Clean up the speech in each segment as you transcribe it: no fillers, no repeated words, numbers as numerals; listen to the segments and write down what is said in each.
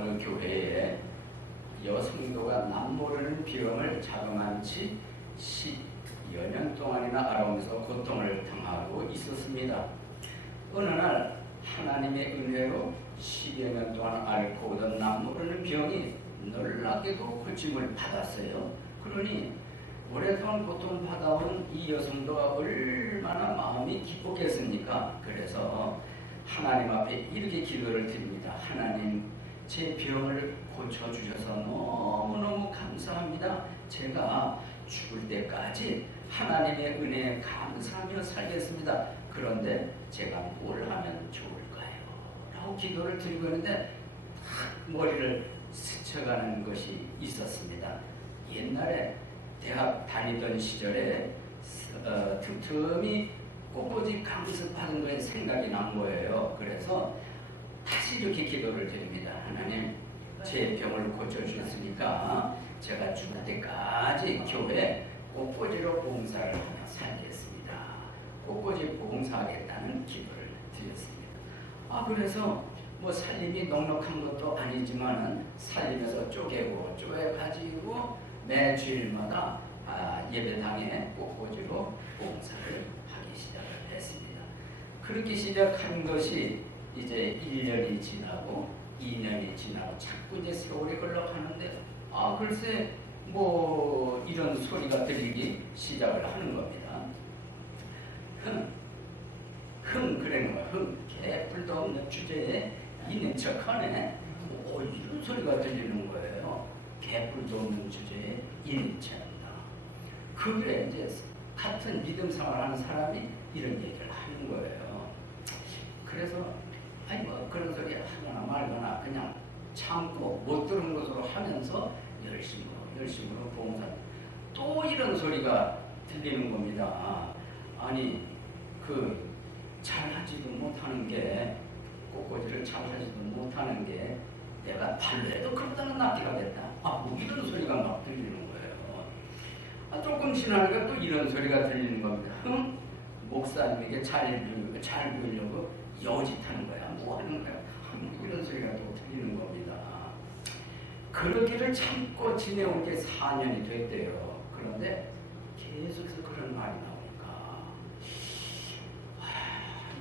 어느 교회에 여성도가 남모르는 병을 자그만치 10여 년 동안이나 앓으면서 고통을 당하고 있었습니다. 어느 날 하나님의 은혜로 10여 년 동안 앓고 오던 남모르는 병이 놀랍게도 고침을 받았어요. 그러니 오랫동안 고통받아온 이 여성도가 얼마나 마음이 기뻤겠습니까? 그래서 하나님 앞에 이렇게 기도를 드립니다. 하나님, 제 병을 고쳐주셔서 너무너무 감사합니다. 제가 죽을 때까지 하나님의 은혜에 감사하며 살겠습니다. 그런데 제가 뭘 하면 좋을까요? 라고 기도를 드리고 있는데 머리를 스쳐가는 것이 있었습니다. 옛날에 대학 다니던 시절에 틈틈이 꽃꽂이 강습하는 거에 생각이 난 거예요. 그래서 다시 이렇게 기도를 드립니다. 하나님, 제 병을 고쳐주셨으니까 제가 죽을 때까지 교회 꽃꽂이로 봉사를 하며 살겠습니다. 꽃꽂이 봉사하겠다는 기도를 드렸습니다. 그래서 뭐 살림이 넉넉한 것도 아니지만은 살림에서 쪼개가지고 매 주일마다 예배당에 꽃꽂이로 봉사를 하기 시작을 했습니다. 그렇게 시작한 것이 이제 1년이 지나고 2년이 지나고 자꾸 이제 세월이 흘러가는데 글쎄 뭐 이런 소리가 들리기 시작을 하는 겁니다. 그러는 거야. 개뿔도 없는 주제에 있는 척하네. 이런 소리가 들리는 거예요. 개뿔도 없는 주제에 있는 척한다. 그게 이제 같은 믿음 생활하는 사람이 이런 얘기를 하는 거예요. 그래서 아니 뭐 그런 소리 하거나 말거나 그냥 참고 못 들은 것으로 하면서 열심으로 봉사. 또 이런 소리가 들리는 겁니다. 아니 잘하지도 못하는 게 꽃꽂이를 잘하지도 못하는 게 내가 발로 해도 그보다는 낫게 하겠다. 뭐 이런 소리가 막 들리는 거예요. 조금 지나니까 또 이런 소리가 들리는 겁니다. 목사님에게 잘 보이려고 여짓하는 거야. 뭐 하는 거야. 이런 소리가 또 들리는 겁니다. 그러기를 참고 지내온 게 4년이 됐대요. 그런데 계속해서 그런 말이 나오니까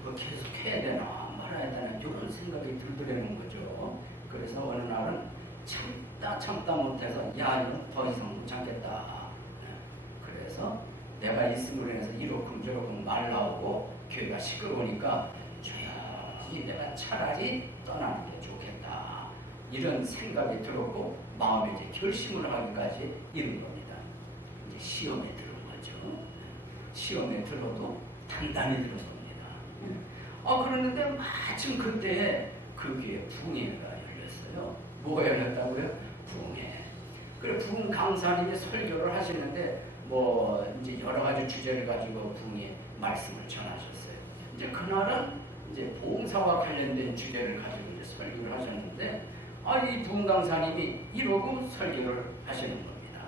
이거 계속 해야 되나 말아야 되나 이런 생각이 들더라는 거죠. 그래서 어느 날은 참다 못해서 야 이거 더 이상 못 참겠다. 그래서 내가 있음으로 인해서 이러쿵 저러쿵 말 나오고 교회가 시끄러우니까 조용히 내가 차라리 떠나는 게 좋겠다. 이런 생각이 들었고 마음에 이제 결심을 하기까지 이른 겁니다. 이제 시험에 들은 거죠. 시험에 들어도 단단히 들었습니다. 그랬는데 마침 그때 그 교회에 부흥회가 열렸어요. 뭐가 열렸다고요? 부흥회. 그래 부흥 강사님이 설교를 하시는데 뭐 이제 여러 가지 주제를 가지고 부흥회 말씀을 전하셨어요. 이제 그날은 이제 봉사와 관련된 주제를 가지고 이제 설교를 하셨는데 이 부흥 강사님이 이러고 설교를 하시는 겁니다.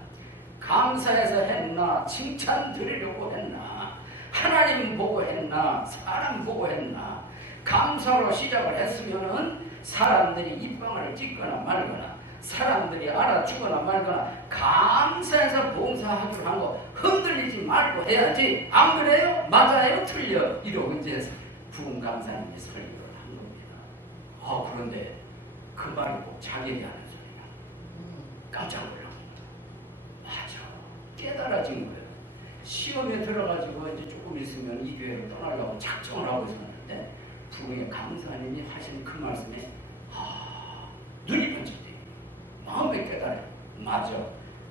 감사해서 했나 칭찬 드리려고 했나 하나님 보고 했나 사람 보고 했나 감사로 시작을 했으면은 사람들이 입방을 찍거나 말거나 사람들이 알아주거나 말거나 감사해서 봉사하기로 한 거 흔들리지 말고 해야지. 안 그래요? 맞아요? 틀려? 이러고 이제 부흥 강사님이 설교를 한 겁니다. 그런데 그 말이 꼭 자기에게 하는 소리야. 깜짝 놀랍니다. 맞아. 깨달아진 거예요. 시험에 들어가지고 이제 조금 있으면 이 교회를 떠나려고 작정을 하고 있었는데 부흥의 강사님이 하신 그 말씀에 눈이 번쩍대요. 마음에 깨달아요. 맞아.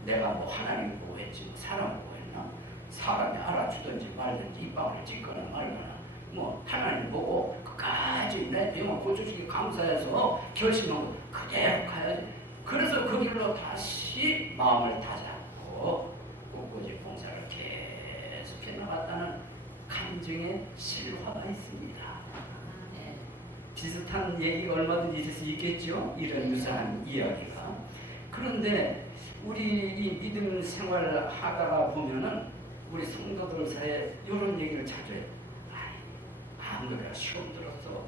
내가 뭐 하나님 보고 했지 사람 보고 했나? 사람이 알아주든지 말든지 입방을 찍거나 말거나 뭐 하나님 보고 끝까지 내 병을 고쳐주기 감사해서 결심하고 그대로 가야지. 그래서 그 길로 다시 마음을 다잡고 꽃꽂이 봉사를 계속해 나갔다는 감정의 실화가 있습니다. 비슷한 얘기가 얼마든지 있을 수 있겠죠. 이런 유사한 이야기가. 그런데 우리 이 믿음 생활을 하다가 보면은 우리 성도들 사이에 이런 얘기를 자주 해요. 아무개가 시험 들었어.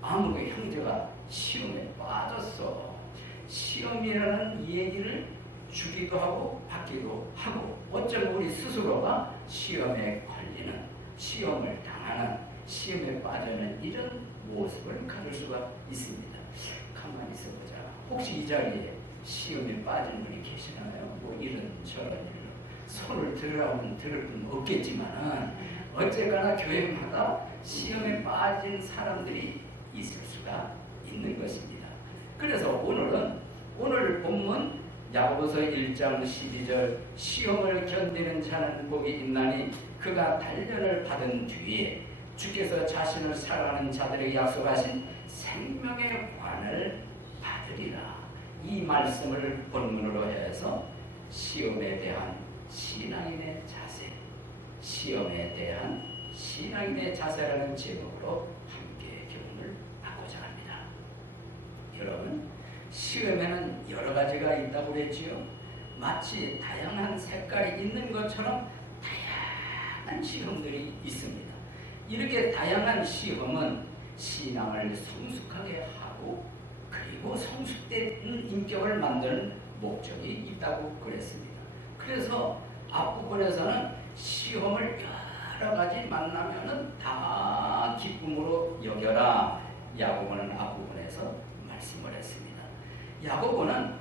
아무개 형제가 시험에 빠졌어. 시험이라는 얘기를 주기도 하고 받기도 하고 어쩌면 우리 스스로가 시험에 걸리는, 시험을 당하는, 시험에 빠지는 이런 모습을 가질 수가 있습니다. 가만히 있어보자. 혹시 이 자리에 시험에 빠진 분이 계시나요? 뭐 이런 저런 일로 손을 들으라면 들을 분 없겠지만은 어쨌거나 교회마다 시험에 빠진 사람들이 있을 수가 있는 것입니다. 그래서 오늘 본문 야고보서 1장 12절 시험을 견디는 자는 복이 있나니 그가 단련을 받은 뒤에 주께서 자신을 사랑하는 자들에게 약속하신 생명의 관을 받으리라. 이 말씀을 본문으로 해서 시험에 대한 신앙인의 자세, 시험에 대한 신앙인의 자세라는 제목으로 함께 교훈을 받고자 합니다. 여러분, 시험에는 여러 가지가 있다고 그랬지요. 마치 다양한 색깔이 있는 것처럼 다양한 시험들이 있습니다. 이렇게 다양한 시험은 신앙을 성숙하게 하고 그리고 성숙된 인격을 만드는 목적이 있다고 그랬습니다. 그래서 앞부분에서는 시험을 여러 가지 만나면은 다 기쁨으로 여겨라. 야고보는 앞부분에서 말씀을 했습니다. 야고보는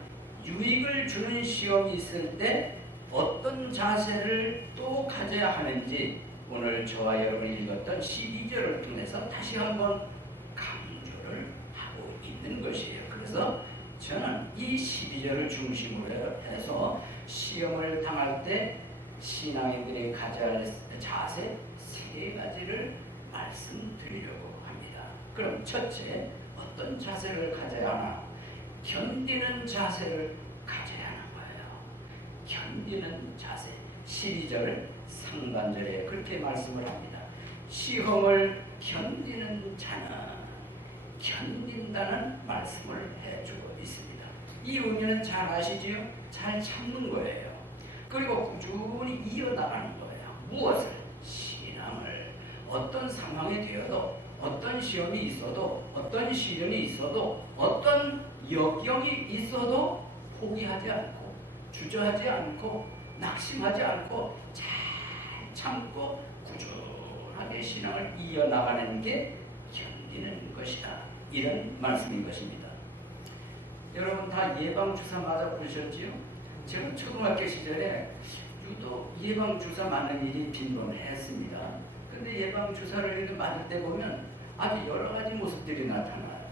유익을 주는 시험이 있을 때 어떤 자세를 또 가져야 하는지 오늘 저와 여러분이 읽었던 12절을 통해서 다시 한번 강조를 하고 있는 것이에요. 그래서 저는 이 12절을 중심으로 해서 시험을 당할 때 신앙인들이 가져야 할 자세 3가지를 말씀드리려고 합니다. 그럼 첫째, 어떤 자세를 가져야 하나? 견디는 자세를 가져야 하는 거예요. 견디는 자세. 12절 상반절에 그렇게 말씀을 합니다. 시험을 견디는 자는 견딘다는 말씀을 해주고 있습니다. 이 의미는 잘 아시지요? 잘 참는 거예요. 그리고 꾸준히 이어나가는 거예요. 무엇을? 신앙을. 어떤 상황이 되어도, 어떤 시험이 있어도, 어떤 시련이 있어도, 어떤 역경이 있어도 포기하지 않고, 주저하지 않고, 낙심하지 않고 잘 참고 꾸준하게 신앙을 이어나가는 게 견디는 것이다. 이런 말씀인 것입니다. 여러분 다 예방주사 맞아보셨지요? 제가 초등학교 시절에 유독 예방주사 맞는 일이 빈번했습니다. 근데 예방주사를 이렇게 맞을 때 보면 아주 여러 가지 모습들이 나타나요.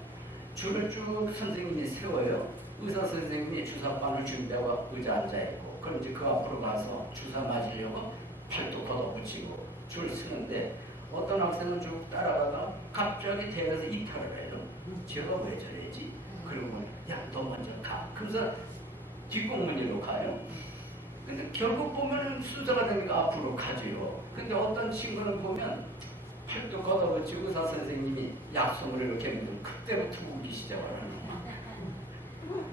줄을 쭉 선생님이 세워요. 의사 선생님이 주사관을 준비하고 의자 앉아있고 그럼 이제 그 앞으로 가서 주사 맞으려고 팔뚝 걷어붙이고 줄 서는데 어떤 학생은 쭉 따라가다가 갑자기 대에서 이탈을 해요. 제가 왜 저랬지? 그러고 야 너 먼저 가. 그래서 뒷공문으로 가요. 근데 결국 보면 순서가 되니까 앞으로 가죠. 근데 어떤 친구는 보면 팔뚝 걷어붙이고 의사 선생님이 약속을 이렇게 했는데 그때부터 울기 시작을 하는 거예요.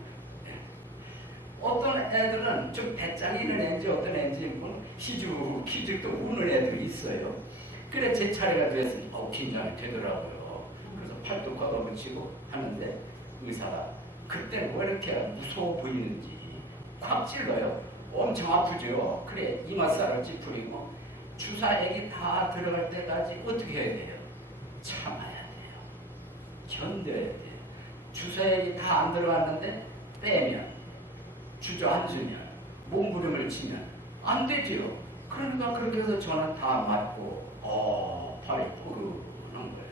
어떤 애들은 좀 배짱이 있는 애인지 어떤 애인지 뭐 희죽희죽 또 우는 애들이 있어요. 그래 제 차례가 됐으니 긴장이 되더라고요. 그래서 팔뚝 걷어붙이고 하는데 의사가 그때 뭐 이렇게 무서워 보이는지 콱 찔러요. 엄청 아프죠. 그래 이마살을 찌푸리고 주사액이 다 들어갈 때까지 어떻게 해야 돼요? 참아야 돼요. 견뎌야 돼요. 주사액이 다 안 들어갔는데 빼면 주저앉으면 몸부림을 치면 안 되지요. 그러니까 그렇게 해서 저는 다 맞고 팔이 부르는 거예요.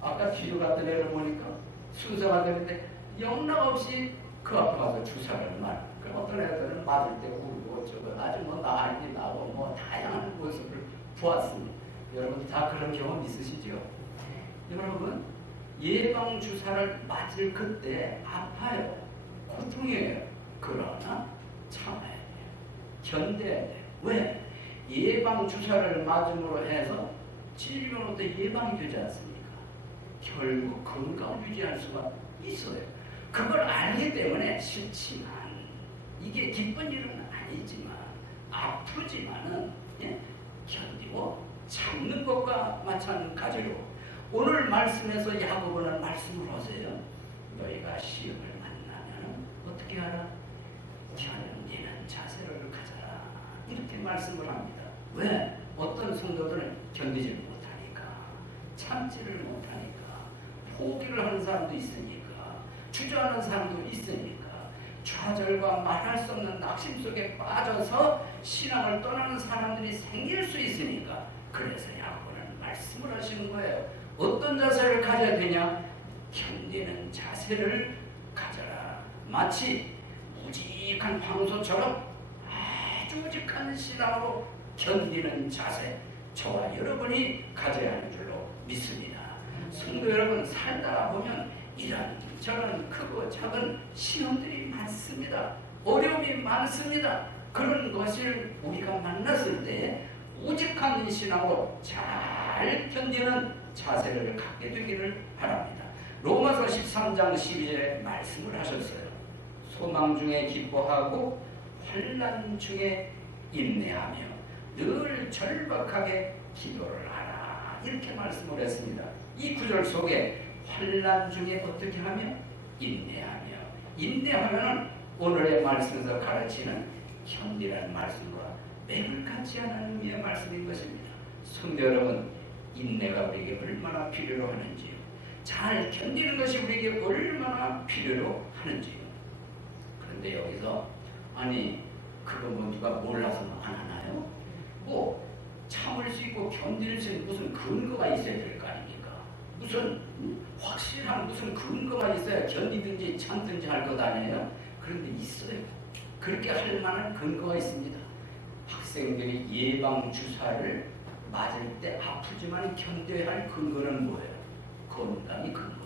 아까 뒤로 갔던 애를 보니까 순서가 되는데 영락없이 그 앞에 가서 주사를 맞고 어떤 애들은 맞을 때 울고 어쩌고 아주 뭐 난리 나고 뭐 다양한 모습을 보았습니다. 여러분 다 그런 경험 있으시죠? 여러분 예방주사를 맞을 그때 아파요. 고통이에요. 그러나 참아야 돼요. 견뎌야 돼요. 왜? 예방주사를 맞음으로 해서 질병으로부터 예방이 되지 않습니까? 결국 건강을 유지할 수가 있어요. 그걸 알기 때문에 싫지만 이게 기쁜 일은 아니지만 아프지만은 견디고 참는 것과 마찬가지로 오늘 말씀에서 야고보는 말씀을 하세요. 너희가 시험을 만나면 말씀을 합니다. 왜? 어떤 성도들은 견디지를 못하니까, 참지를 못하니까, 포기를 하는 사람도 있으니까, 주저하는 사람도 있으니까, 좌절과 말할 수 없는 낙심 속에 빠져서 신앙을 떠나는 사람들이 생길 수 있으니까, 그래서 야고보는 말씀을 하시는 거예요. 어떤 자세를 가져야 되냐? 견디는 자세를 가져라. 마치 무직한 황소처럼 아주 무직한 신앙으로 견디는 자세, 저와 여러분이 가져야 하는 줄로 믿습니다. 성도 여러분, 살다가 보면 이런저런 크고 작은 시험들이 많습니다. 어려움이 많습니다. 그런 것을 우리가 만났을 때 우직한 신앙으로 잘 견디는 자세를 갖게 되기를 바랍니다. 로마서 13장 12절에 말씀을 하셨어요. 소망 중에 기뻐하고 환난 중에 인내하며 늘 절박하게 기도를 하라. 이렇게 말씀을 했습니다. 이 구절 속에 환난 중에 어떻게 하며? 인내하며. 인내하면은 오늘의 말씀에서 가르치는 견디라는 말씀과 맥을 같지 않은 의미의 말씀인 것입니다. 성도 여러분, 인내가 우리에게 얼마나 필요로 하는지요. 잘 견디는 것이 우리에게 얼마나 필요로 하는지요. 그런데 여기서 아니 그거 뭐 누가 몰라서 안 하나요? 뭐 참을 수 있고 견딜 수 있는 무슨 근거가 있어야 될 거 아닙니까? 무슨 확실한 무슨 근거가 있어야 견디든지 참든지 할 것 아니에요? 그런데 있어요. 그렇게 할 만한 근거가 있습니다. 학생들이 예방주사를 맞을 때 아프지만 견뎌야 할 근거는 뭐예요? 건강이 근거예요.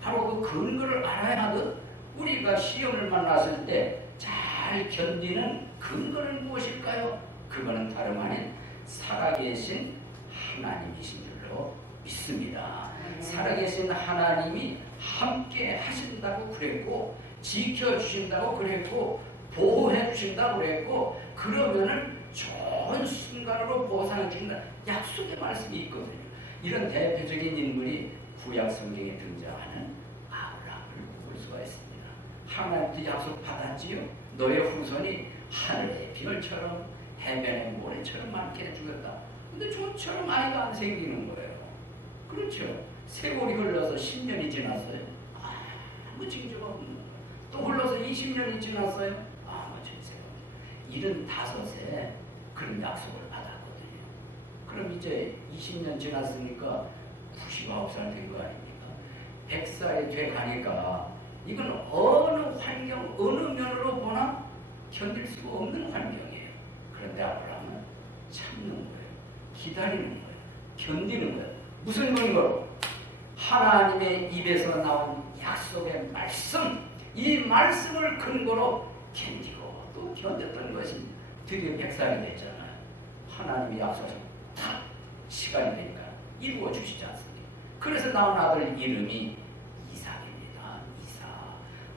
바로 그 근거를 알아야 하듯 우리가 시험을 만났을 때 잘 견디는 근거는 무엇일까요? 그거는 다름 아닌 살아계신 하나님이신 줄로 믿습니다. 살아계신 하나님이 함께 하신다고 그랬고, 지켜주신다고 그랬고, 보호해 주신다고 그랬고, 그러면은 좋은 순간으로 보상해 준다 약속의 말씀이 있거든요. 이런 대표적인 인물이 구약 성경에 등장하는 아브라함을 볼 수가 있습니다. 하나님도 약속 받았지요. 너의 후손이 하늘의 별처럼 해변의 모래처럼 많게 해주겠다. 근데 좀처럼 아이가 안 생기는 거예요. 그렇죠. 세월이 흘러서 10년이 지났어요. 아무 징조가 없는 거예요. 또 흘러서 20년이 지났어요. 아무 징조가. 75세 그런 약속을 받았거든요. 그럼 이제 20년 지났으니까 99살 된 거 아닙니까? 100살이 돼 가니까 이건 어느 환경, 어느 면으로 보나 견딜 수가 없는 환경이에요. 그런데 아브라함은 참는 거예요. 기다리는 거예요. 견디는 거예요. 무슨 근거로? 하나님의 입에서 나온 약속의 말씀, 이 말씀을 근거로 견디고 또 견뎠던 것입니다. 드디어 100살이 됐잖아요. 하나님의 약속을 딱 시간이 되니까 이루어 주시지 않습니까? 그래서 나온 아들 이름이 이삭입니다. 이삭.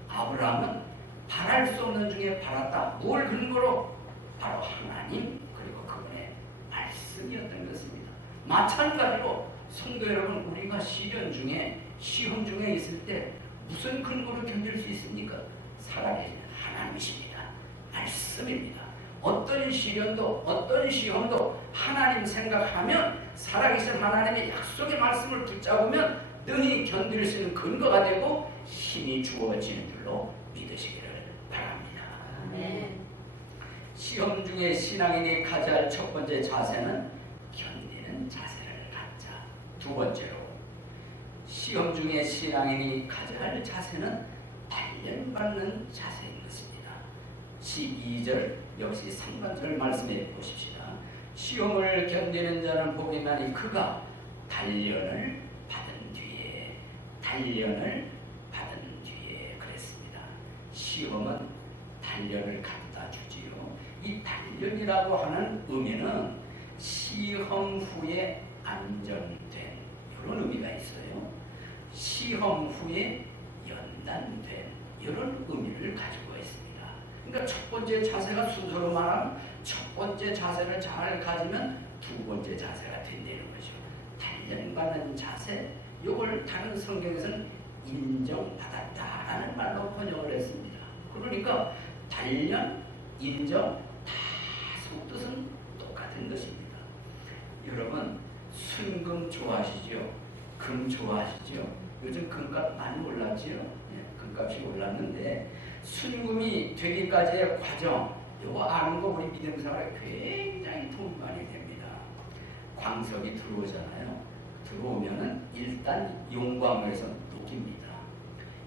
아브라함은 바랄 수 없는 중에 바랐다. 뭘 근거로? 바로 하나님 그리고 그분의 말씀이었던 것입니다. 마찬가지로 성도 여러분, 우리가 시련 중에 시험 중에 있을 때 무슨 근거로 견딜 수 있습니까? 살아계신 하나님이십니다. 말씀입니다. 어떤 시련도 어떤 시험도 하나님 생각하면 살아계신 하나님의 약속의 말씀을 붙잡으면 능히 견딜 수 있는 근거가 되고 힘이 주어지는 줄로 믿으시기를 바랍니다. 네. 시험 중에 신앙인이 가져야 할 첫 번째 자세는 견디는 자세를 갖자. 두 번째로 시험 중에 신앙인이 가져야 할 자세는 단련받는 자세인 것입니다. 12절 역시 상반절 말씀해 보십시다. 시험을 견디는 자는 복이 나니 그가 단련을 받은 뒤에 그랬습니다. 시험은 단련을 갖다 주지요. 이 단련이라고 하는 의미는 시험 후에 안정된 이런 의미가 있어요. 시험 후에 연단된 이런 의미를 가지고 있습니다. 그러니까 첫 번째 자세가 순서로 말하면 첫 번째 자세를 잘 가지면 두 번째 자세가 된다는 거죠. 단련받는 자세, 이걸 다른 성경에서는 인정받았다라는 말로 번역을 했습니다. 그러니까 단련, 인정 다 속뜻은 똑같은 것입니다. 여러분, 순금 좋아하시죠? 금 좋아하시죠? 요즘 금값 많이 올랐지요? 네, 금값이 올랐는데 순금이 되기까지의 과정, 이거 아는 거 우리 믿음 생활에 굉장히 도움이 많이 됩니다. 광석이 들어오잖아요. 들어오면은 일단 용광로에서 녹입니다.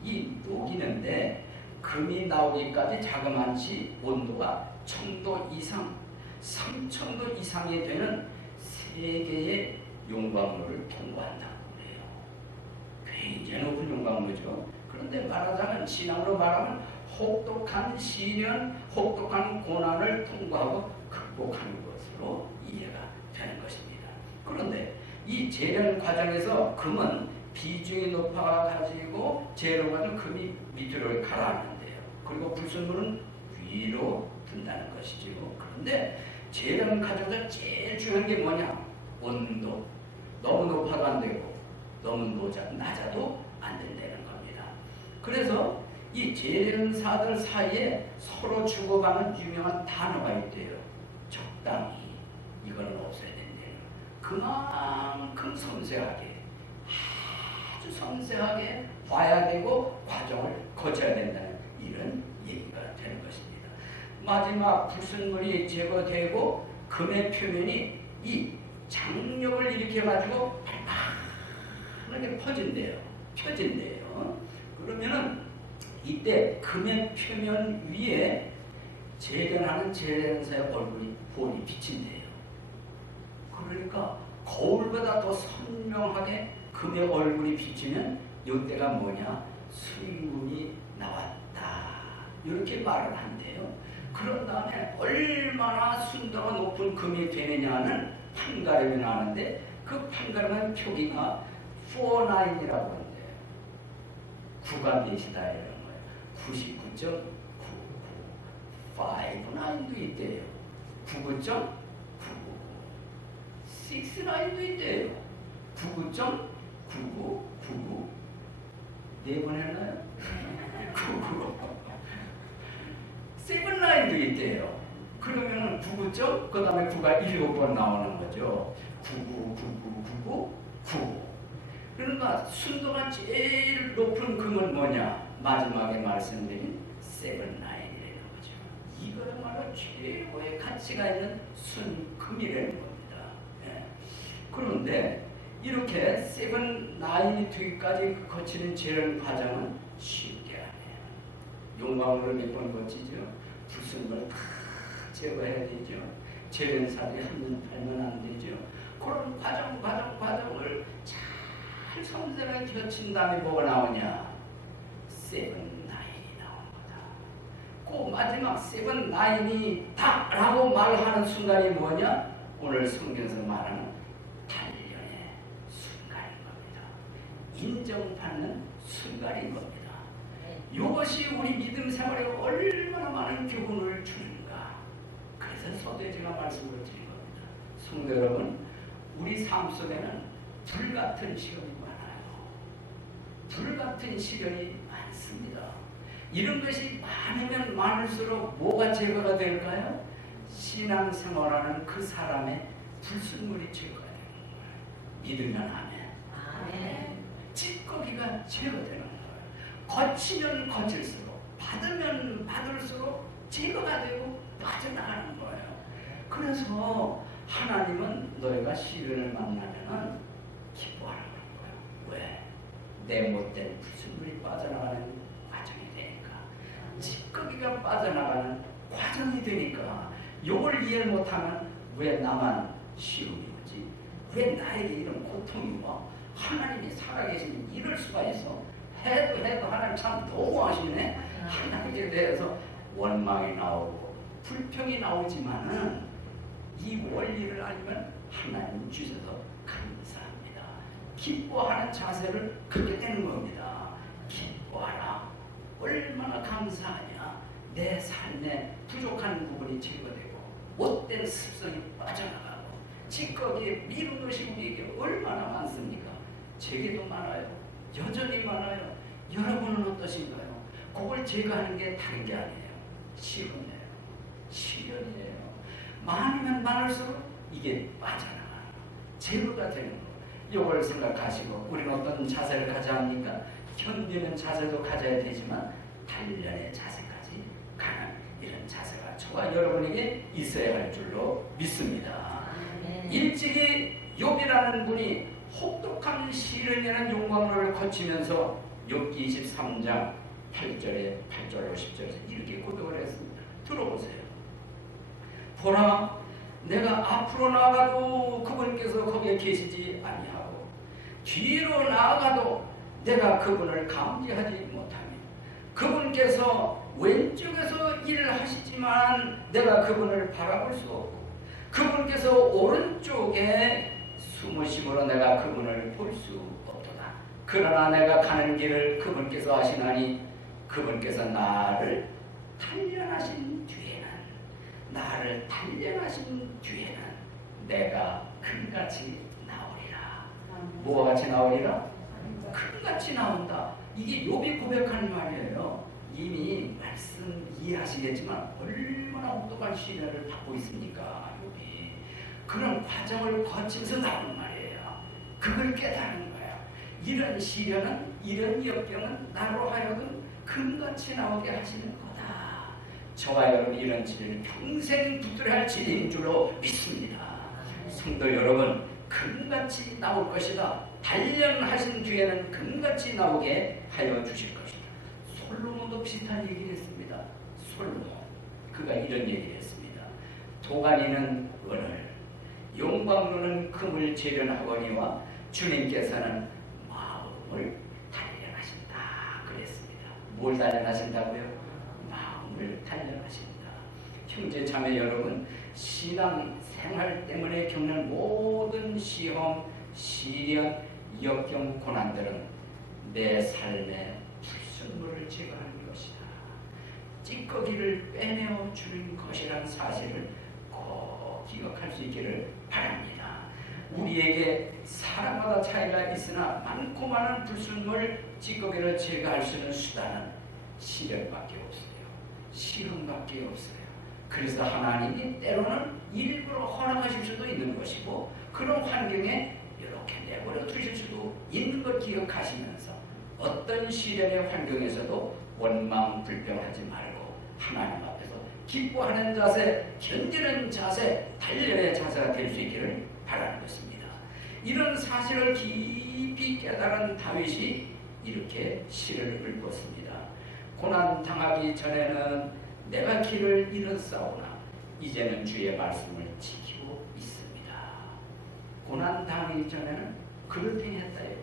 이 녹이는데 금이 나오기까지 자그마치 온도가 1000도 이상, 3000도 이상이 되는 3개의 용광로를 통과한다고 해요. 굉장히 높은 용광로죠. 그런데 말하자면 신앙으로 말하면 혹독한 시련, 혹독한 고난을 통과하고 극복하는 것으로 이해가 되는 것입니다. 그런데 이 재련 과정에서 금은 비중이 높아가지고 재련과는 금이 밑으로 가라앉는데요. 그리고 불순물은 위로 든다는 것이죠. 그런데 재련 과정에서 제일 중요한 게 뭐냐? 온도. 너무 높아도 안 되고 너무 낮아도 안 된다는 겁니다. 그래서 이 재련사들 사이에 서로 주고가는 유명한 단어가 있대요. 적당히. 이거는 없어야 된대요. 그만큼 섬세하게, 아주 섬세하게 봐야 되고 과정을 거쳐야 된다는 이런 얘기가 되는 것입니다. 마지막 불순물이 제거되고 금의 표면이 이 장력을 일으켜가지고 발판하게 펴진대요. 그러면은 이때 금의 표면 위에 재련하는 재련사의 얼굴이 본이 비친대요. 그러니까 거울보다 더 선명하게 금의 얼굴이 비치면 이때가 뭐냐? 순금이 나왔다. 이렇게 말을 한대요. 그런 다음에 얼마나 순도가 높은 금이 되느냐는 판가름이 나는데 그 판가름의 표기가 49이라고 한대요. 9가 몇이다 이런 거예요. 99.99 59도 있대요. 99.99 69도 있대요. 99.9999 네 번 했나요? 99 7라인도 있대요. 그러면은 99점, 그 다음에 9가 7번 나오는 거죠. 99. 그러니까 순도가 제일 높은 금은 뭐냐? 마지막에 말씀드린 7라인이라는 거죠. 이거야말로 최고의 가치가 있는 순금이라는 겁니다. 예. 그런데 이렇게 7라인이 되기까지 거치는 재련 과정은 쉽게 아니에요. 용광로를 몇 번 거치죠. 불순물을 다 제거해야 되죠. 재련사들이 한눈 팔면 안 되죠. 그런 과정을 잘 섬세하게 거친 다음에 뭐가 나오냐? 7라인이 나온 거다. 그 마지막 7라인이다 라고 말하는 순간이 뭐냐? 오늘 성경에서 말하는 단련의 순간인 겁니다. 인정받는 순간인 겁니다. 이것이 우리 믿음 생활에 얼마나 많은 교훈을 주는가. 그래서 서두에제가 말씀을 드린 겁니다. 성도 여러분, 우리 삶 속에는 불같은 시련이 많아요. 불같은 시련이 많습니다. 이런 것이 많으면 많을수록 뭐가 제거가 될까요? 신앙생활하는 그 사람의 불순물이 제거가 되는 거예요. 믿으면 아멘. 찌꺼기가 제거되는 거예요. 거치면 거칠수록, 받으면 받을수록 제거가 되고 빠져나가는 거예요. 그래서 하나님은 너희가 시련을 만나면 기뻐하라는 거예요. 왜? 내 못된 불순물이 빠져나가는 과정이 되니까, 찌꺼기가 빠져나가는 과정이 되니까, 이걸 이해 못하면 왜 나만 시험이 오지? 왜 나에게 이런 고통이 와? 하나님이 살아계시니 이럴 수가 있어? 해도 하나님 참 너무하시네. 하나님에 대해서 원망이 나오고 불평이 나오지만은 이 원리를 알면 하나님 주셔서 감사합니다. 기뻐하는 자세를 갖게 되는 겁니다. 기뻐하라. 얼마나 감사하냐. 내 삶에 부족한 부분이 제거되고 못된 습성이 빠져나가고 찌꺼기에 미운 것이 우리에게 얼마나 많습니까? 제게도 많아요. 여전히 많아요. 여러분은 어떠신가요? 그걸 제거하는 게 다른 게 아니에요. 시련이에요. 많으면 많을수록 이게 빠져나가는 제거가 되는 거. 이걸 생각하시고 우리는 어떤 자세를 가져야 합니까? 견디는 자세도 가져야 되지만 단련의 자세까지 가는 이런 자세가 저와 여러분에게 있어야 할 줄로 믿습니다. 일찍이 욥이라는 분이 혹독한 시련이라는 용광로를 거치면서 욥기 23장 8절로 10절에서 이렇게 고백을 했습니다. 들어보세요. 보라, 내가 앞으로 나아가도 그분께서 거기에 계시지 아니하고 뒤로 나아가도 내가 그분을 감지하지 못하며 그분께서 왼쪽에서 일을 하시지만 내가 그분을 바라볼 수 없고 그분께서 오른쪽에 숨으심으로 내가 그분을 볼 수 없도다. 그러나 내가 가는 길을 그분께서 아시나니 그분께서 나를 단련하신 뒤에는 내가 금같이 나오리라. 뭐와 같이 나오리라? 금같이 나온다. 이게 욥이 고백하는 말이에요. 이미 말씀 이해하시겠지만 얼마나 혹독한 시련을 받고 있습니까? 욥이 그런 과정을 거치면서 나오는 말이에요. 그걸 깨달은 거예요. 이런 시련은, 이런 역경은 나로 하여금 금같이 나오게 하시는 거다. 저와 여러분 이런 진리는 평생 붙들어야 할 진리인 줄로 믿습니다. 성도 여러분, 금같이 나올 것이다. 단련하신 뒤에는 금같이 나오게 하여 주실 것이다. 솔로몬도 비슷한 얘기를 했습니다. 솔로몬, 그가 이런 얘기를 했습니다. 도가니는 은을, 용광로는 금을 재련하거니와 주님께서는 마음을 단련하신다 그랬습니다. 뭘 단련하신다고요? 마음을 단련하신다. 형제 자매 여러분, 신앙 생활 때문에 겪는 모든 시험, 시련, 역경, 고난들은 내 삶의 불순물을 제거하는 것이다. 찌꺼기를 빼내어 주는 것이라는 사실을 꼭 기억할 수 있기를 바랍니다. 우리에게 사람마다 차이가 있으나 많고 많은 불순물, 찌꺼기를 제거할 수 있는 수단은 시련밖에 없어요. 시험밖에 없어요. 그래서 하나님이 때로는 일부러 허락하실 수도 있는 것이고 그런 환경에 이렇게 내버려 두실 수도 있는 것 기억하시면서 어떤 시련의 환경에서도 원망 불평하지 말고 하나님 앞에서 기뻐하는 자세, 견디는 자세, 단련의 자세가 될 수 있기를 바라는 것입니다. 이런 사실을 깊이 깨달은 다윗이 이렇게 시를 읊었습니다. 고난 당하기 전에는 내가 길을 잃었사오나 이제는 주의 말씀을 지키고 있습니다. 고난 당하기 전에는 그렇게 했다 이거예요.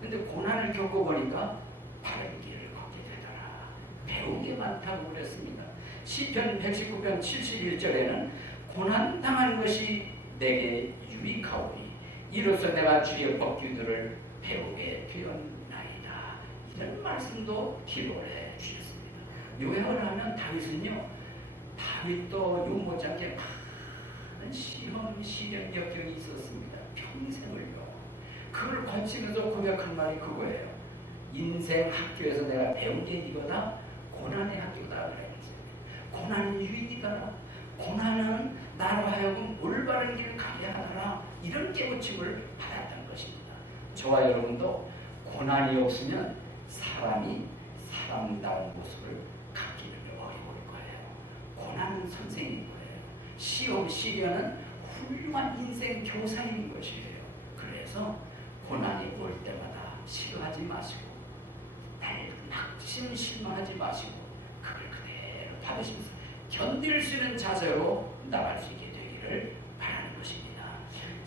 근데 고난을 겪어보니까 바른 길을 걷게 되더라. 배운 게 많다고 그랬습니다. 시편 119편 71절에는 고난 당한 것이 내게 유익하오니 이로써 내가 주의 법규들을 배우게 되었나이다. 이런 말씀도 기록해 주셨습니다. 요약을 하면 다윗은요, 다윗도 요 못지않게 많은 시험, 시련, 역경이 있었습니다. 평생을요. 그걸 거치면서 고백한 말이 그거예요. 인생 학교에서 내가 배운 게 이거다. 고난의 학교다. 그랬어요. 고난은 유익이다. 고난은 나로 하여금 올바른 길을 가게 하더라. 이런 깨우침을 받았던 것입니다. 저와 여러분도 고난이 없으면 사람이 사람다운 모습을 갖기는 어려울 거예요. 고난은 선생인 거예요. 시험, 시련은 훌륭한 인생 교사인 것이에요. 그래서 고난이 올 때마다 싫어하지 마시고 낙심 실망하지 마시고 그걸 그대로 받으시면서 견딜 수 있는 자세로 나갈 수 있게 되기를 바라는 것입니다.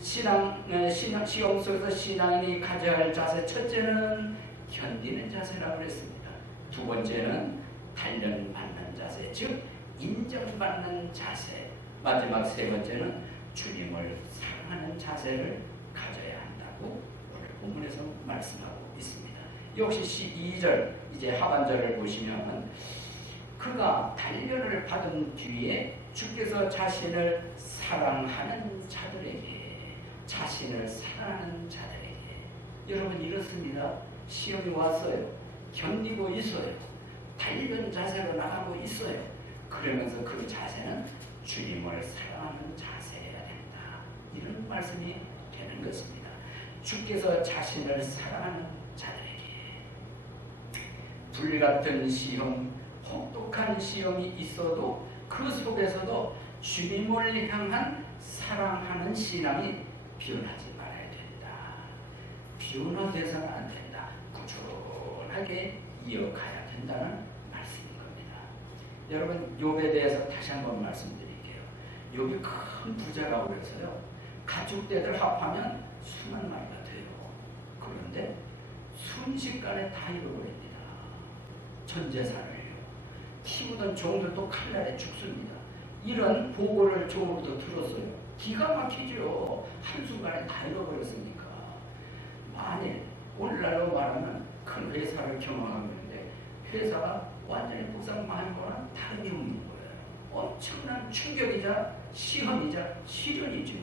시험 속에서 신앙인이 가져야 할 자세, 첫째는 견디는 자세라고 했습니다. 두 번째는 단련받는 자세, 즉 인정받는 자세, 마지막 세 번째는 주님을 사랑하는 자세를 가져야 한다고 오늘 본문에서 말씀하고 있습니다. 역시 12절 이제 하반절을 보시면 그가 단련을 받은 뒤에 주께서 자신을 사랑하는 자들에게 여러분 이렇습니다. 시험이 왔어요. 견디고 있어요. 단련 자세로 나가고 있어요. 그러면서 그 자세는 주님을 사랑하는 자세여야 된다. 이런 말씀이 되는 것입니다. 주께서 자신을 사랑하는 자들에게 불같은 시험, 혹독한 시험이 있어도 그 속에서도 주님을 향한 사랑하는 신앙이 변하지 말아야 된다. 변화돼서는 안 된다. 꾸준하게 이어가야 된다는 말씀인 겁니다. 여러분, 욥에 대해서 다시 한번 말씀드릴게요. 욥이 큰 부자라고 그래서요, 가축대들 합하면 수만 마리가 돼요. 그런데 순식간에 다 잃어버립니다. 전 재산을요. 키우던 종들도 칼날에 죽습니다. 이런 보고를 종으로부터 들었어요. 기가 막히죠. 한순간에 다 잃어버렸으니까. 만일 오늘날로 말하면 큰 회사를 경영하고 있는데 회사가 완전히 부상망한 거랑 다름이 없는 거예요. 엄청난 충격이자 시험이자 시련이죠.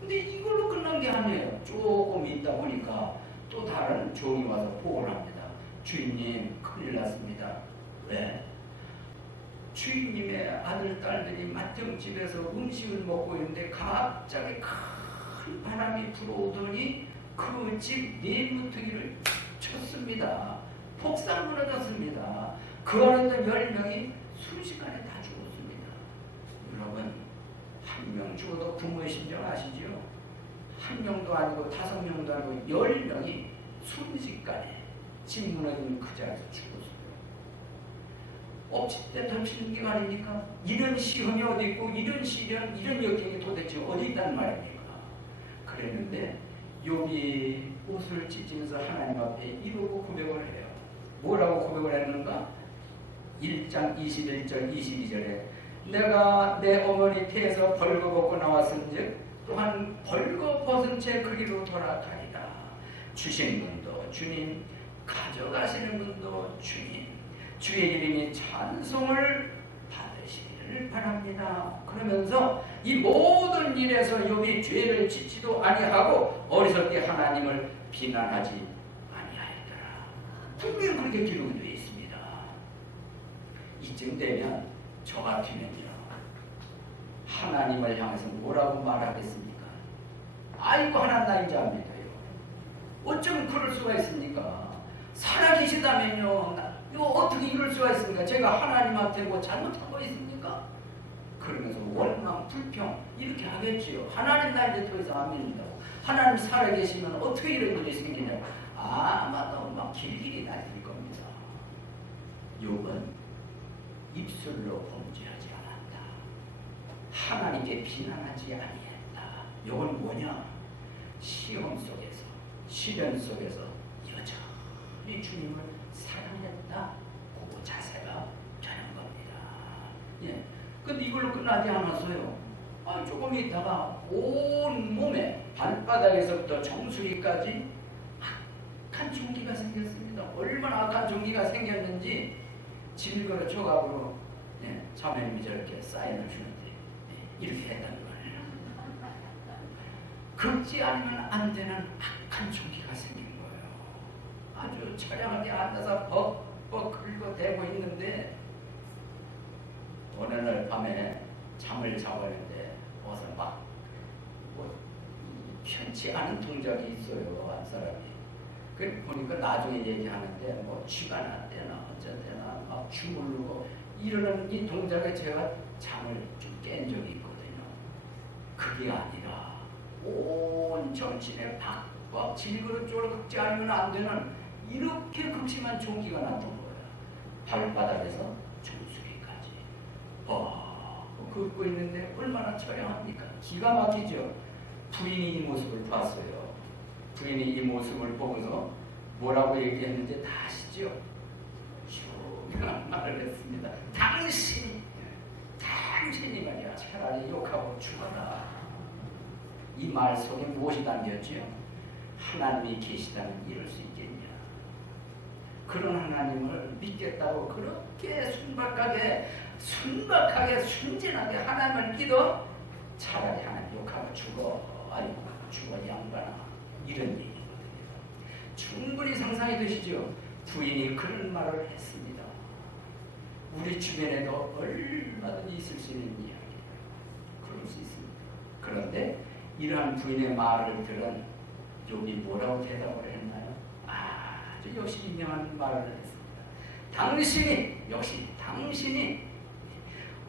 근데 이걸로 끝난 게 아니에요. 조금 있다 보니까 또 다른 종이 와서 보고를 합니다. 주인님, 큰일 났습니다. 왜? 주인님의 아들, 딸들이 맏형집에서 음식을 먹고 있는데 갑자기 큰 바람이 불어오더니 그 집 내무트기를 쳤습니다. 폭삭 무너졌습니다. 그 안에 있던 10명이 순식간에 다 죽었습니다. 여러분, 한 명 죽어도 부모의 심정 아시죠? 한 명도 아니고 5명도 아니고 10명이 순식간에 집 무너지는 그 자리에서 죽었어요. 엎칠 때 덮치는 게 아닙니까? 이런 시험이 어디 있고 이런 시련, 이런 역경이 도대체 어디 있단 말입니까? 그랬는데 욥이 옷을 찢으면서 하나님 앞에 이러고 고백을 해요. 뭐라고 고백을 했는가? 1장 21절 22절에 내가 내 어머니 태에서 벌거벗고 나왔은즉 또한 벌거벗은 채 그리로 돌아가리라. 주신 분도 주님, 가져가시는 분도 주님, 주의 이름이 찬송을 받으시기를 바랍니다. 그러면서 이 모든 일에서 욥이 죄를 짓지도 아니하고 어리석게 하나님을 비난하지 아니하였더라. 분명히 그렇게 기록이 되어 있습니다. 이쯤 되면 저 같으면요, 하나님을 향해서 뭐라고 말하겠습니까? 아이고, 하나님 나 이제 압니다요. 어쩜 그럴 수가 있습니까? 살아계시다면요, 이거 어떻게 이럴 수가 있습니까? 제가 하나님한테 뭐 잘못한 거 있습니까? 그러면서 원망, 불평 이렇게 하겠지요. 하나님 나 이제 더 이상 안 믿는다고. 하나님 살아계시면 어떻게 이런 일이 생기냐고. 아마도 막 길길이 날릴 겁니다. 욥은 입술로 범죄하지 않았다. 하나님께 비난하지 아니했다. 욥은 뭐냐? 시험 속에서, 시련 속에서 여전히 주님을 사랑했다. 그 자세가 되는 겁니다. 예. 근데 이걸로 끝나지 않았어요. 조금 있다가 온 몸에 발바닥에서부터 정수리까지 악한 종기가 생겼습니다. 얼마나 악한 종기가 생겼는지 질거려 조각으로, 예, 자매님이 저렇게 사인을 주는데, 예, 이렇게 했다는 거예요. 긁지 않으면 안 되는 악한 종기가 생긴 거예요. 아주 처량하게 앉아서 벅벅 긁어대고 있는데 어느 날 밤에 잠을 자고 있는데 어서 막 편치 않은 동작이 있어요. 한 사람이. 그 보니까 나중에 얘기하는데 뭐 쥐가 났대나 어쨌대나 막 주물르고 이러는 이 동작에 제가 잠을 좀 깬 적이 있거든요. 그게 아니라 온 전신에 박박 질그릇쪽으로 긁지 않으면 안 되는 이렇게 극심한 종기가 났던 거예요. 발바닥에서 정수리까지. 긁고 있는데 얼마나 처량합니까? 기가 막히죠. 부인이 이 모습을 봤어요. 부인이 이 모습을 보고서 뭐라고 얘기했는지 다 아시죠? 흉한 말을 했습니다. 당신이 말이야 차라리 욕하고 죽어라. 이 말 속에 무엇이 담겼지요? 하나님이 계시다면 이럴 수 있겠냐? 그런 하나님을 믿겠다고 그렇게 순박하게 순진하게 하나님을 믿어? 차라리 하나님 욕하고 죽어. 아이고 죽어 양반아. 이런 얘기거든요. 충분히 상상이 되시죠? 부인이 그런 말을 했습니다. 우리 주변에도 얼마든지 있을 수 있는 이야기예요. 그럴 수 있습니다. 그런데 이러한 부인의 말을 들은 욥이 뭐라고 대답을 했나요? 아주 역시 유명한 말을 했습니다. 당신이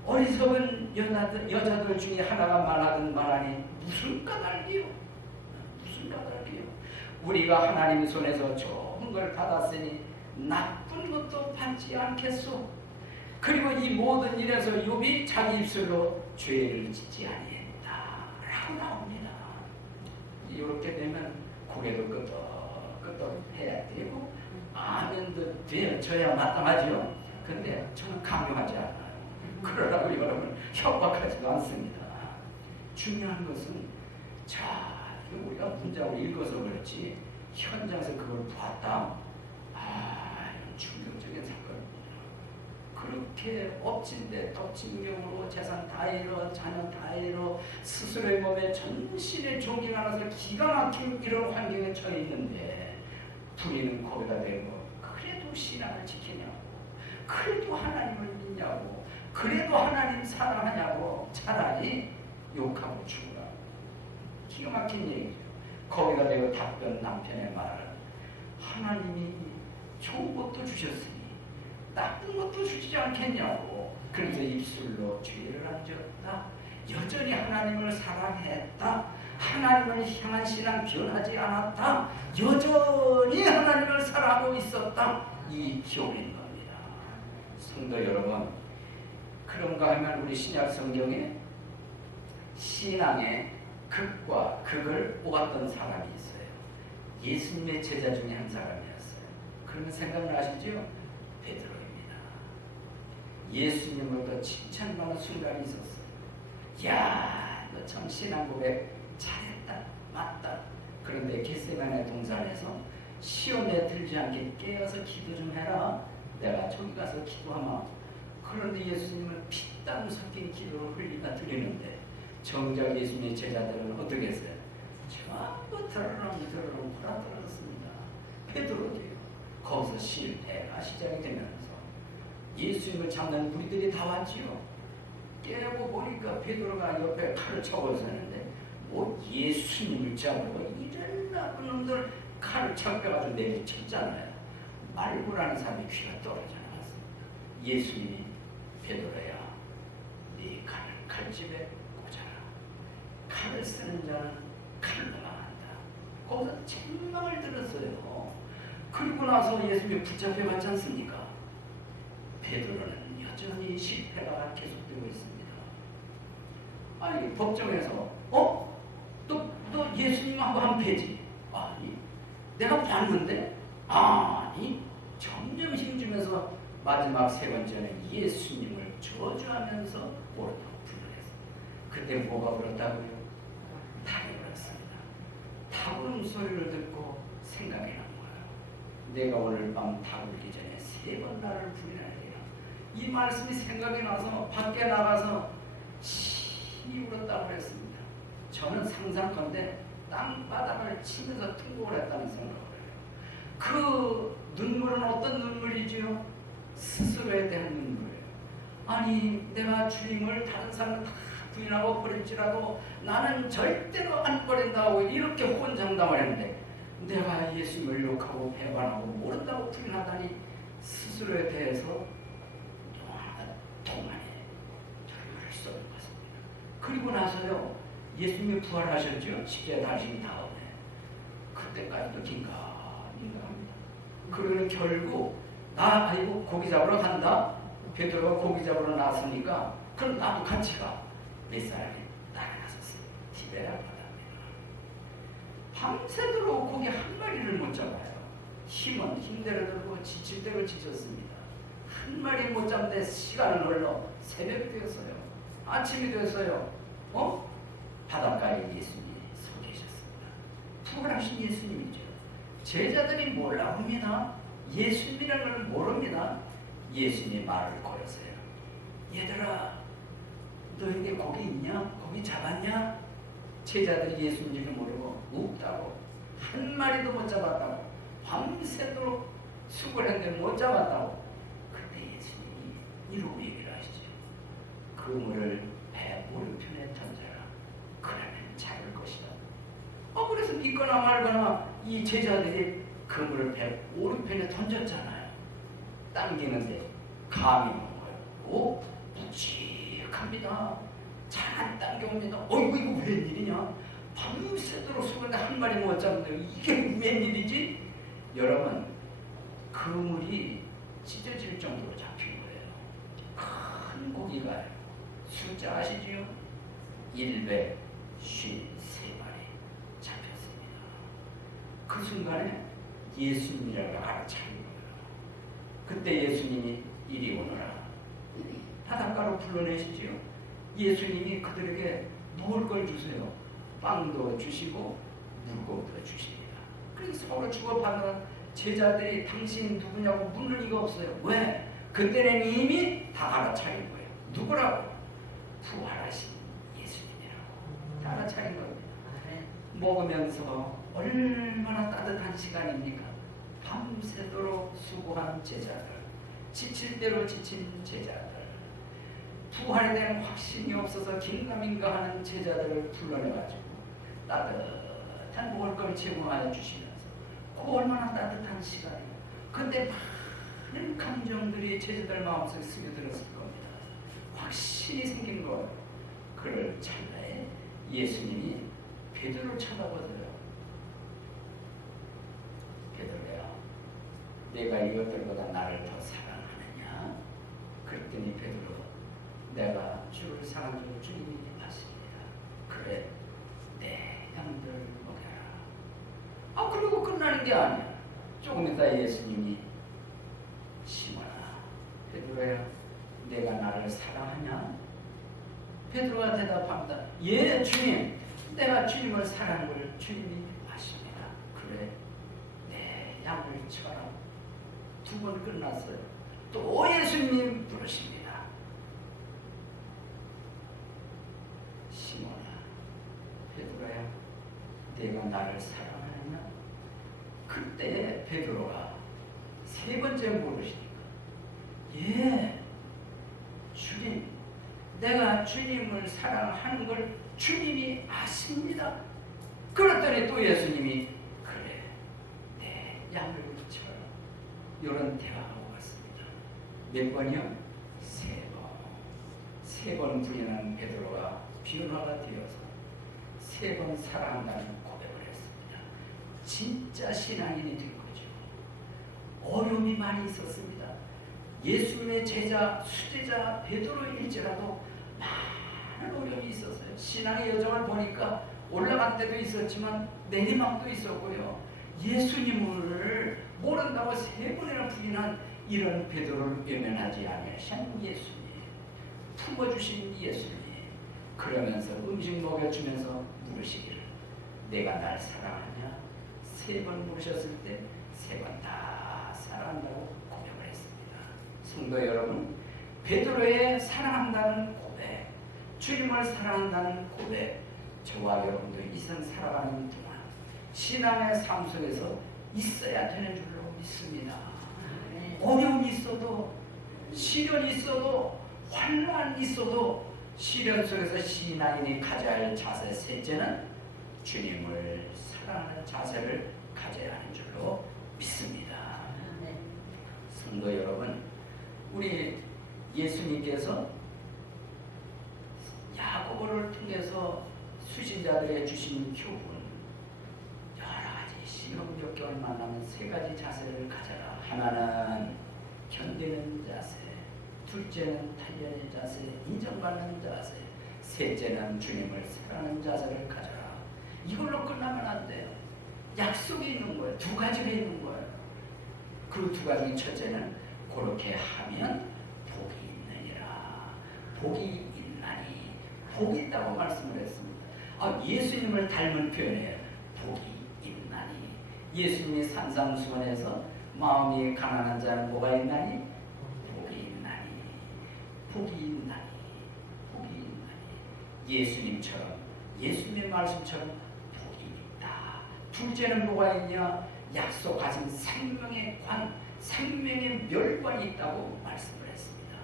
어리석은 여자들 중에 하나가 말하던 말 아니 무슨 까닭이요? 우리가 하나님 손에서 좋은 걸 받았으니 나쁜 것도 받지 않겠소. 그리고 이 모든 일에서 욥이 자기 입술로 죄를 짓지 아니했다 라고 나옵니다. 이렇게 되면 고개도 끄덕끄덕 해야 되고 아멘도 되어져야 마땅하죠. 근데 저는 강요하지 않아요. 그러라고 여러분 협박하지도 않습니다. 중요한 것은 우리가 문장으로 읽어서 그렇지 현장에서 그걸 봤다. 이런 충격적인 사건입니다. 그렇게 엎친 데 덮친 경우로 재산 다 잃어 자녀 다 잃어 스스로의 몸에 전신에 종이 나서 기가 막힌 이런 환경에 처해 있는데 부인은 거기다 대고 그래도 신앙을 지키냐고, 그래도 하나님을 믿냐고, 그래도 하나님 사랑하냐고 차라리 욕하고 죽으라. 기가 막힌 얘기죠. 거기다 대고 답변 남편의 말을 하나님이 좋은 것도 주셨으니 나쁜 것도 주지 않겠냐고. 그래서 입술로 죄를 안 지었다. 여전히 하나님을 사랑했다. 하나님을 향한 신앙 변하지 않았다. 여전히 하나님을 사랑하고 있었다. 이 기록인 겁니다. 성도 여러분, 그런가 하면 우리 신약 성경에 신앙의 극과 극을 뽑았던 사람이 있어요. 예수님의 제자 중에 한 사람이었어요. 그러면 생각나시죠? 베드로입니다. 예수님으로부터 칭찬받는 순간이 있었어요. 야, 너 참 신앙 고백 잘했다, 맞다. 그런데 겟세마네 동산에서 시험에 들지 않게 깨어서 기도 좀 해라. 내가 저기 가서 기도하마. 그런데 예수님은 피땀 섞인 기도를 흘리다 드리는데 정작 예수님의 제자들은 어떻게 했어요? 전부 드르렁 불안들었습니다. 베드로도요. 거기서 실패가 시작이 되면서 예수님을 잡는 무리들이 다 왔지요. 깨고 보니까 베드로가 옆에 칼을 차고 있었는데 뭐 예수님을 잡으러 이런 나쁜 놈들 칼을 잡혀가지고 내리쳤잖아요. 말고라는 사람이 귀가 떨어져 나갔습니다. 예수님이 베드로야, 네 칼을 칼집에 칼을 쓰는 자는 칼로 망한다. 거기서 책망을 들었어요. 그리고 나서 예수님이 붙잡혀 갔지 않습니까? 베드로는 여전히 실패가 계속되고 있습니다. 아니 법정에서 너 예수님하고 한 패지? 아니 내가 봤는데? 아니 점점 힘주면서 마지막 세 번째는 예수님을 저주하면서 옳다고 불러냈습니다. 그때 뭐가 불었다고요? 닭이 불었습니다. 닭 우는 소리를 듣고 생각이 난 거예요. 내가 오늘 밤 닭 울기 전에 3번 나를 부인하리라. 이 말씀이 생각이 나서 밖에 나가서 심히 울었다고 그랬습니다. 저는 상상컨대 땅바닥을 치면서 통곡을 했다는 생각을 해요. 그 눈물은 어떤 눈물이지요? 스스로에 대한 눈물이에요. 아니 내가 주님을 다른 사람은 다 부인하고 버릴지라도 나는 절대로 안 버린다고 이렇게 호언장담을 했는데 내가 예수님을 욕하고 배반하고 모른다고 부인하다니 스스로에 대해서 동안에 들을 수 없는 것입니다. 그리고 나서요 예수님이 부활하셨죠. 십자가에 달리신 다음에 그때까지도 긴가민가합니다. 그러면 결국 아이고 고기 잡으러 간다. 베드로가 고기 잡으러 나왔으니까 그럼 나도 같이 가. 몇 사람이 따라갔었어요. 티베리아 바다입니다. 밤새도록 고기 한 마리를 못 잡아요. 힘은 힘대로 들고 지칠 대로 지쳤습니다. 한 마리 못 잡는데 시간은 흘러 새벽이 되었어요. 아침이 되었어요. 바닷가에 예수님이 서 계셨습니다. 부활하신 예수님이죠. 제자들이 몰라봅니다. 예수님이라는 걸 모릅니다. 예수님이 말을 걸었어요. 얘들아 너에게 고기 있냐? 고기 잡았냐? 제자들이 예수님을 모르고 웃다고 한 마리도 못 잡았다고 밤새도록 수고를 했는데 못 잡았다고. 그때 예수님이 이러고 얘기를 하시죠. 그물을 배 오른편에 던져라. 믿거나 말거나 이 제자들이 그물을 배 오른편에 던졌잖아요. 당기는데 감이 오는 거예요. 오, 묵직합니다. 잘 안 당겨옵니다. 어이구 이거 웬일이냐? 밤새도록 수건에 한 마리 못 잡는데 이게 웬일이지? 여러분, 그물이 찢어질 정도로 잡힌 거예요. 큰 고기가 숫자 아시지요? 153마리 잡혔습니다. 그 순간에 예수님이라고 알아차린 거예요. 그때 예수님이 이리 오너라. 바닷가로 불러내시지요. 예수님이 그들에게 먹을 걸 주세요. 빵도 주시고 물고기도 주십니다. 그래서 서로 주고받는 제자들이 당신 누구냐고 묻는 이가 없어요. 왜? 그때는 이미 다 알아차린 거예요. 누구라고? 부활하신 예수님이라고 다 알아차린 겁니다. 먹으면서 얼마나 따뜻한 시간입니까? 밤새도록 수고한 제자들, 지칠 대로 지친 제자들, 부활에 대한 확신이 없어서 긴가민가 하는 제자들을 불러내가지고 따뜻한 먹을거리 제공하여 주시면서 그 얼마나 따뜻한 시간이에요. 그때 많은 감정들이 제자들 마음속에 스며들었을 겁니다. 확신이 생긴 거예요. 그럴 찰나에 예수님이 베드로를 쳐다보세요. 베드로야, 내가 이것들보다 나를 더 사랑하느냐? 그랬더니 베드로, 내가 주를 사랑한 줄 주님이 아십니다. 그래, 내 양들 먹여라. 아, 그리고 끝나는 게 아니야. 조금 이따 예수님이, 시몬아, 베드로야, 내가 나를 사랑하냐? 베드로가 대답합니다. 예, 주님, 내가 주님을 사랑하는 걸 주님이 아십니다. 그래, 내 양을 쳐라. 두 번 끝났어요. 또 예수님 부르십니다. 시몬아, 베드로야, 내가 나를 사랑하느냐? 그때 베드로가 세 번째 물으시니까, 예, 주님, 내가 주님을 사랑하는 걸 주님이 아십니다. 그랬더니 또 예수님이, 그래, 내 양을 쳐라. 이런 대화가 왔습니다. 몇 번이요? 세 번. 세 번 부인한 베드로가 변화가 되어서 세 번 사랑한다는 고백을 했습니다. 진짜 신앙인이 된 거죠. 어려움이 많이 있었습니다. 예수님의 제자, 수제자 베드로일지라도 많은 어려움이 있었어요. 신앙의 여정을 보니까 올라간 때도 있었지만 내리막도 있었고요. 예수님을 모른다고 세 번이나 부인한 이런 베드로를 외면하지 않으신 예수님, 품어주신 예수님, 그러면서 음식 먹여주면서 물으시기를, 내가 날 사랑하냐? 세 번 물으셨을 때 세 번 다 사랑한다고 고백을 했습니다. 성도 여러분, 베드로의 사랑한다는 고백, 주님을 사랑한다는 고백, 저와 여러분들 이 생 살아가는 동안 신앙의 삶 속에서 있어야 되는 줄로 믿습니다. 어려움이 있어도, 시련이 있어도, 환난이 있어도 시련 속에서 신앙인이 가져야 할 자세, 셋째는 주님을 사랑하는 자세를 가져야 하는 줄로 믿습니다. 성도 여러분, 우리 예수님께서 야고보를 통해서 수신자들에게 주신 교훈, 여러 가지 시험 역경을 만나면 세 가지 자세를 가져라. 하나는 견디는 자세, 둘째는 달려의 자세, 인정받는 자세, 셋째는 주님을 사랑하는 자세를 가져라. 이걸로 끝나면 안 돼요. 약속이 있는 거예요. 두 가지가 있는 거예요. 그 두 가지, 첫째는 그렇게 하면 복이 있느니라. 복이 있나니. 복이 있다고 말씀을 했습니다. 아, 예수님을 닮은 표현이에요. 복이 있나니. 예수님이 산상수원에서 마음이 가난한 자는 뭐가 있나니? 복이 있나니. 복이 있나니. 복이 있나니. 예수님처럼, 예수님의 말씀처럼 복이 있다. 둘째는 뭐가 있냐? 약속하신 생명의 관, 생명의 멸관이 있다고 말씀을 했습니다.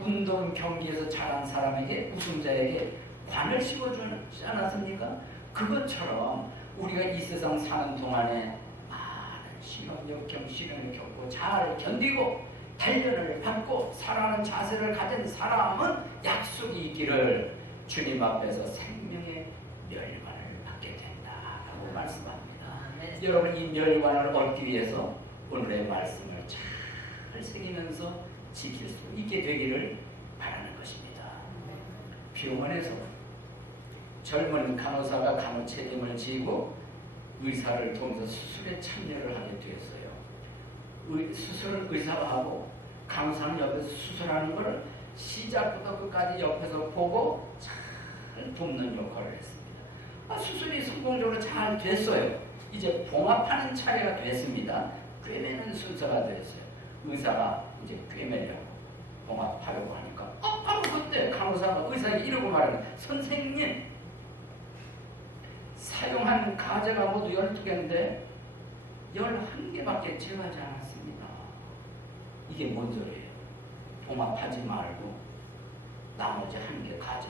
운동 경기에서 잘한 사람에게, 우승자에게 관을 씌워주지 않았습니까? 그것처럼 우리가 이 세상 사는 동안에 많은 시험, 역경, 시련을 겪고 잘 견디고 단련을 받고 살아가는 자세를 가진 사람은 약속이 있기를 주님 앞에서 생명의 멸관을 받게 된다라고 말씀합니다. 여러분, 이 멸관을 얻기 위해서 오늘의 말씀을 잘 새기면서 지킬 수 있게 되기를 바라는 것입니다. 병원에서 젊은 간호사가 간호 책임을 지고 의사를 통해서 수술에 참여를 하게 되었어요. 수술을 의사가 하고 간호사는 옆에서 수술하는 것을 시작부터 끝까지 옆에서 보고 잘 돕는 역할을 했습니다. 수술이 성공적으로 잘 됐어요. 이제 봉합하는 차례가 됐습니다. 꿰매는 순서가 됐어요. 의사가 이제 꿰매려고 봉합하려고 하니까 바로 그때 간호사가 의사에게 이러고 말하는 선생님, 사용한 가제가 모두 12개인데 11개밖에 제거하지 않았습니다. 이게 뭔 소리예요? 봉합하지 말고 나머지 1개 가제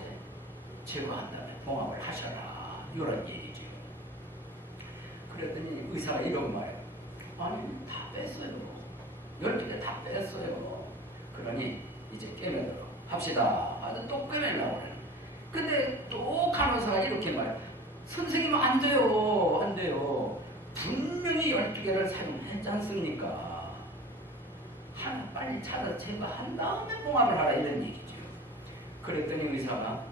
제거한 다음에 봉합을 하셔라, 이런 얘기죠. 그랬더니 의사가 이런 말이에요. 아니, 다 뺐어요. 12개 다 뺐어요. 그러니 이제 꿰매도록 합시다. 아주 또 꿰매려고 그래요. 근데 또 간호사가 이렇게 말해요. 선생님, 안 돼요. 안 돼요. 분명히 12개를 사용했지 않습니까? 하나 빨리 찾아 제거한 다음에 봉합을 하라, 이런 얘기죠. 그랬더니 의사가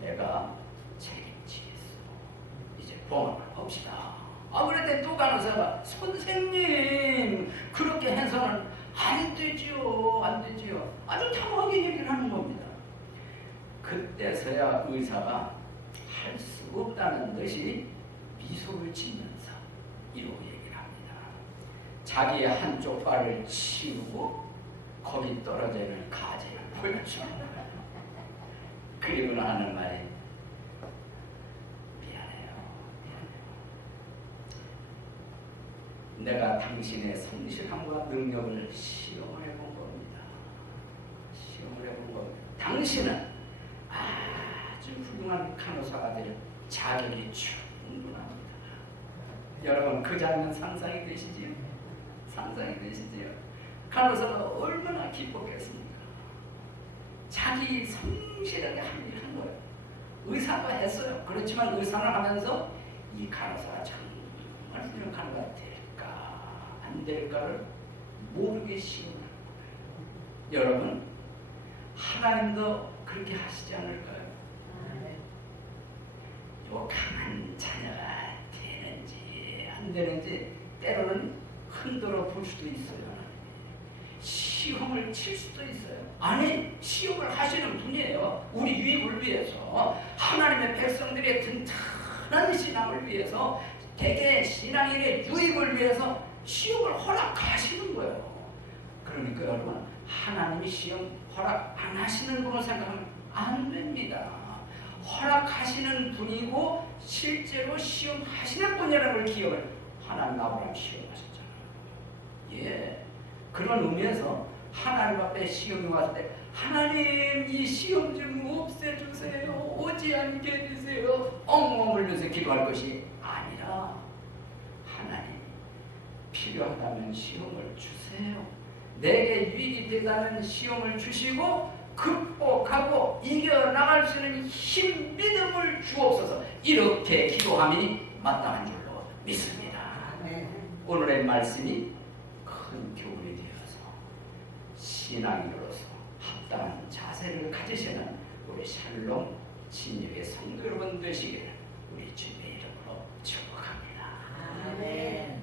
내가 책임지겠어. 이제 봉합을 합시다. 그랬더니 또 간호사가 선생님, 그렇게 해서는 안 되지요. 안 되지요. 아주 당황하게 얘기를 하는 겁니다. 그때서야 의사가 할 수 없다는 듯이 미소를 짓면서 이러고 얘기를 합니다. 자기의 한쪽 발을 치우고 거기 떨어져 있는 가지를 보여줍니다. 그리고 하는 말이 미안해요. 내가 당신의 성실함과 능력을 시험을 해본 겁니다. 시험을 해본 겁니다. 당신은 아주 훌륭한 간호사가 될 자격이 충분합니다. 여러분, 그 장면 상상이 되시지요? 상상이 되시지요? 간호사가 얼마나 기뻤겠습니까? 자기 성실하게 한 일 한 거예요. 의사가 했어요. 그렇지만 의사를 하면서 이 간호사가 정말 훌륭한 간호사가 될까 안 될까를 모르게 시험을 하는 거예요. 여러분, 하나님도 그렇게 하시지 않을까요? 요 강한 자녀가 되는지 안 되는지 때로는 흔들어 볼 수도 있어요. 시험을 칠 수도 있어요. 아니, 시험을 하시는 분이에요. 우리 유익을 위해서, 하나님의 백성들의 든든한 신앙을 위해서, 대개 신앙인의 유익을 위해서 시험을 허락하시는 거예요. 그러니까 여러분, 하나님이 시험 허락 안 하시는 분을 생각하면 안 됩니다. 허락하시는 분이고 실제로 시험하시는 분이라는 걸 기억을, 하나님 아브라함 시험하셨잖아요. 예, 그런 의미에서 하나님 앞에 시험이 왔을 때 하나님, 이 시험 좀 없애주세요, 오지 않게 해주세요, 엉엉 울면서 기도할 것이 아니라, 하나님 필요하다면 시험을 주세요. 내게 유익이 되다는 시험을 주시고 극복하고 이겨나갈 수 있는 힘, 믿음을 주옵소서. 이렇게 기도함이 마땅한 줄로 믿습니다. 오늘의 말씀이 큰 교훈이 되어서 신앙인으로서 합당한 자세를 가지시는 우리 샬롬 진역의 성도 여러분 되시기를 우리 주님의 이름으로 축복합니다. 아멘.